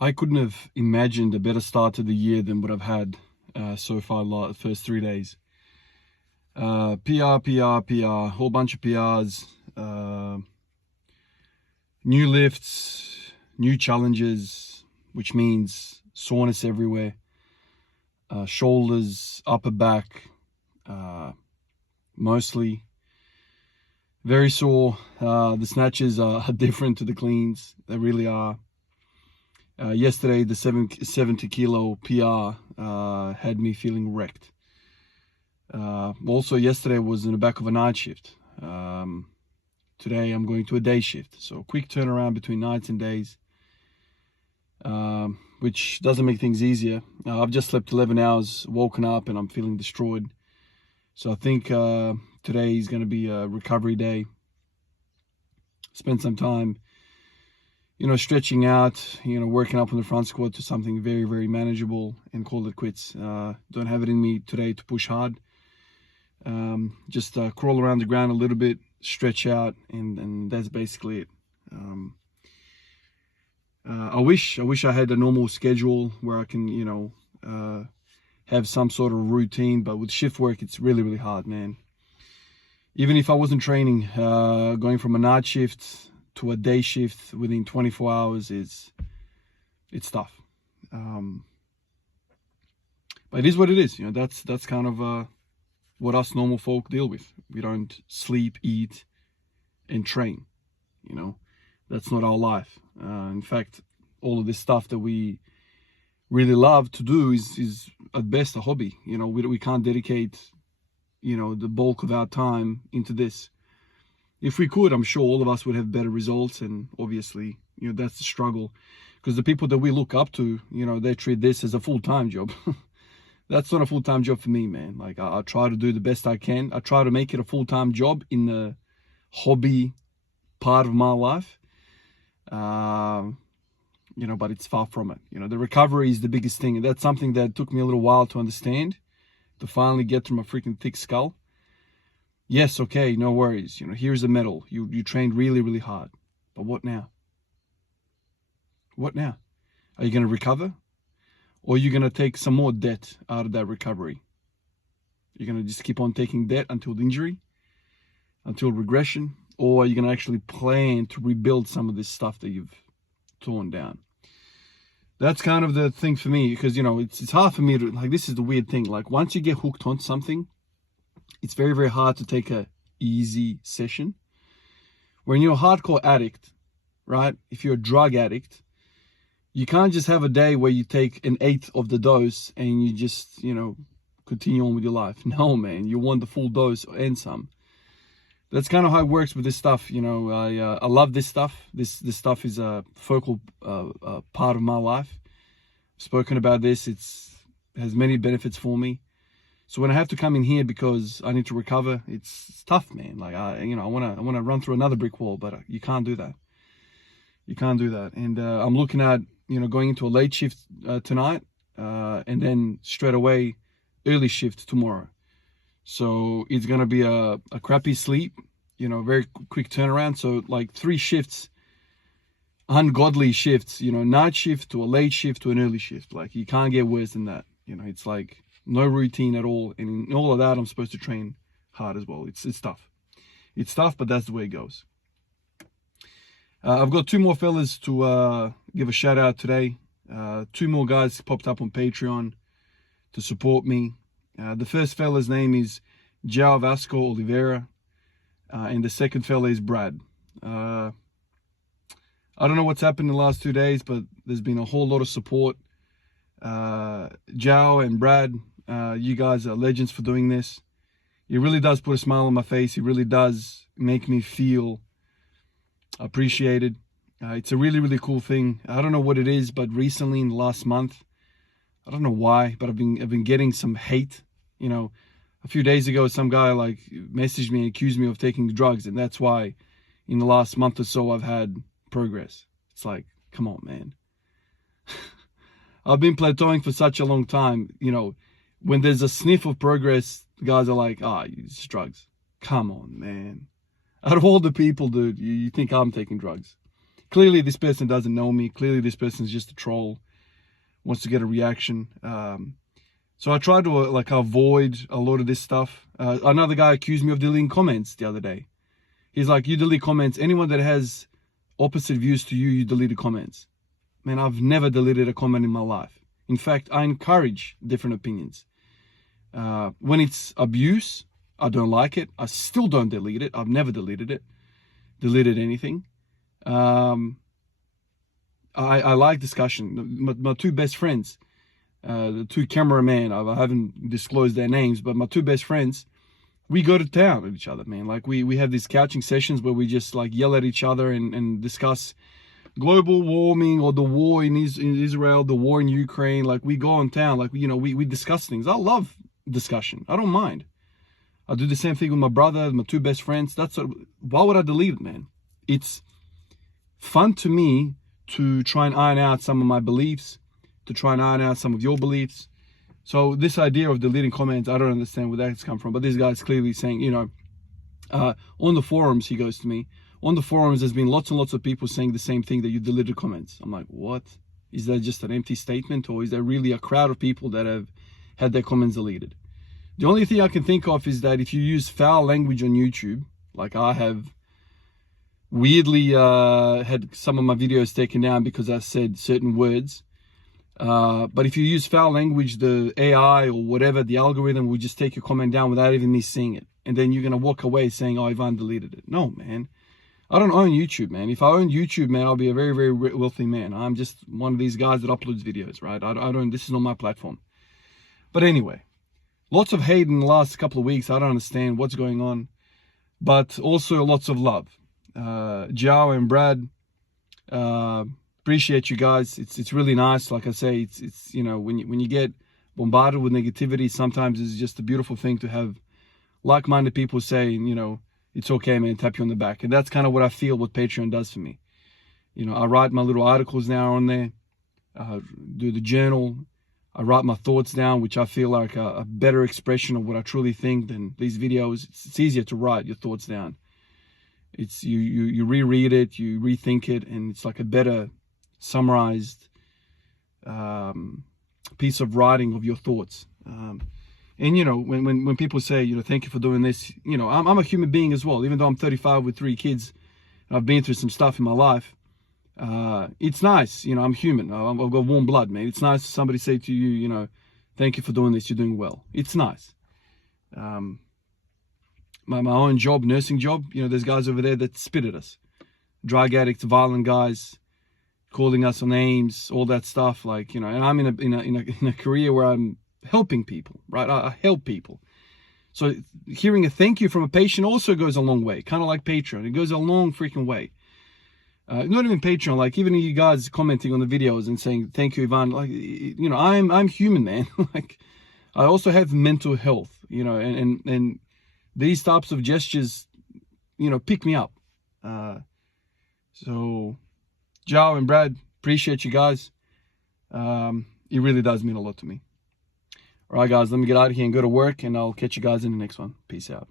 I couldn't have imagined a better start to the year than what I've had so far the first 3 days. PR, whole bunch of PRs, new lifts, new challenges, which means soreness everywhere, shoulders, upper back, mostly very sore. The snatches are different to the cleans. They really are. Yesterday, the 70 kilo PR had me feeling wrecked. Also, yesterday was in the back of a night shift. Today, I'm going to a day shift. So, quick turnaround between nights and days, which doesn't make things easier. I've just slept 11 hours, woken up, and I'm feeling destroyed. So, I think today is going to be a recovery day. Spend some time, stretching out, working up on the front squat to something very, very manageable and call it quits. Don't have it in me today to push hard. Just crawl around the ground a little bit, stretch out, and that's basically it. I wish I had a normal schedule where I can, have some sort of routine, but with shift work, it's really, really hard, man. Even if I wasn't training, going from a night shift to a day shift within 24 hours it's tough. But it is what it is. That's kind of what us normal folk deal with. We don't sleep, eat, and train. That's not our life. In fact, all of this stuff that we really love to do is at best a hobby. We can't dedicate the bulk of our time into this. If we could, I'm sure all of us would have better results, and obviously, that's the struggle, because the people that we look up to, they treat this as a full-time job. That's not a full-time job for me, man. Like, I try to do the best I can. I try to make it a full-time job in the hobby part of my life, but it's far from it. The recovery is the biggest thing, and that's something that took me a little while to understand, to finally get through my freaking thick skull. Yes, okay, no worries. Here's a medal. You trained really, really hard. But what now? What now? Are you going to recover? Or are you going to take some more debt out of that recovery? You're going to just keep on taking debt until the injury, until regression? Or are you going to actually plan to rebuild some of this stuff that you've torn down? That's kind of the thing for me, because, it's hard for me to, this is the weird thing. Once you get hooked on something, it's very, very hard to take a easy session. When you're a hardcore addict, right? If you're a drug addict, you can't just have a day where you take 1/8 of the dose and you just, continue on with your life. No, man, you want the full dose and some. That's kind of how it works with this stuff. I love this stuff. This stuff is a focal part of my life. I've spoken about this. It has many benefits for me. So when I have to come in here because I need to recover, it's tough, man. I want to run through another brick wall, but you can't do that. You can't do that. And I'm looking at, going into a late shift tonight, and then straight away early shift tomorrow. So it's gonna be a crappy sleep, very quick turnaround. So 3 shifts, ungodly shifts. Night shift to a late shift to an early shift. You can't get worse than that. It's no routine at all, and in all of that, I'm supposed to train hard as well. It's tough. It's tough, but that's the way it goes. I've got 2 more fellas to give a shout out today. 2 more guys popped up on Patreon to support me. The first fella's name is João Vasco Oliveira, and the second fella is Brad. I don't know what's happened in the last 2 days, but there's been a whole lot of support. João and Brad, you guys are legends for doing this. It really does put a smile on my face. It really does make me feel appreciated. It's a really, really cool thing. I don't know what it is, but recently in the last month, I don't know why, but I've been getting some hate. A few days ago, some guy messaged me and accused me of taking drugs, and that's why in the last month or so I've had progress. It's come on, man. I've been plateauing for such a long time. When there's a sniff of progress, guys are like, it's drugs. Come on, man. Out of all the people, dude, you think I'm taking drugs? clearly this person doesn't know me. Clearly this person is just a troll, wants to get a reaction. So I try to like avoid a lot of this stuff. Another guy accused me of deleting comments the other day. He's like, you delete comments. Anyone that has opposite views to you, you delete the comments. Man, I've never deleted a comment in my life. In fact, I encourage different opinions. When it's abuse, I don't like it. I still don't delete it. I've never deleted anything. I like discussion. My two best friends, the two cameramen, I haven't disclosed their names, but my two best friends, we go to town at each other, man. Like we have these couching sessions where we just like yell at each other and discuss global warming or the war in Israel, the war in Ukraine. Like we go on town, like, you know, we discuss things. I love discussion. I don't mind. I do the same thing with my brother, my two best friends. Why would I delete it, man? It's fun to me to try and iron out some of my beliefs, to try and iron out some of your beliefs. So this idea of deleting comments, I don't understand where that's come from. But this guy's clearly saying, you know, on the forums, he goes to me, on the forums, there's been lots and lots of people saying the same thing, that you deleted comments. I'm like, what? Is that just an empty statement, or is there really a crowd of people that have had their comments deleted? The only thing I can think of is that if you use foul language on YouTube, like I have weirdly had some of my videos taken down because I said certain words. But if you use foul language, the AI or whatever, the algorithm will just take your comment down without even me seeing it. And then you're going to walk away saying, oh, Ivan deleted it. No, man. I don't own YouTube, man. If I owned YouTube, man, I'll be a very, very wealthy man. I'm just one of these guys that uploads videos, right? I don't, this is not my platform. But anyway, lots of hate in the last couple of weeks. I don't understand what's going on. But also lots of love. Joe and Brad, appreciate you guys. It's really nice. Like I say, it's you know, when you get bombarded with negativity, sometimes it's just a beautiful thing to have like-minded people saying, you know, it's okay, man, tap you on the back. And that's kind of what I feel what Patreon does for me. You know, I write my little articles now on there, do the journal. I write my thoughts down, which I feel like a better expression of what I truly think than these videos. It's easier to write your thoughts down. It's you reread it, you rethink it, and it's like a better summarized piece of writing of your thoughts. And you know, when people say, you know, thank you for doing this, you know, I'm a human being as well. Even though I'm 35 with 3 kids, and I've been through some stuff in my life. It's nice, you know, I'm human. I've got warm blood, man. It's nice somebody say to you, you know, thank you for doing this, you're doing well. It's nice. My own job, nursing job, you know, there's guys over there that spit at us. Drug addicts, violent guys, calling us on names, all that stuff. Like, you know, and I'm in a career where I'm helping people, right? I help people. So hearing a thank you from a patient also goes a long way, kind of like Patreon. It goes a long freaking way. Not even Patreon, like even you guys commenting on the videos and saying thank you, Ivan. Like, you know, I'm human, man. Like, I also have mental health, you know, and these types of gestures, you know, pick me up. So Joe and Brad, appreciate you guys. It really does mean a lot to me. All right, guys, let me get out of here and go to work, and I'll catch you guys in the next one. Peace out.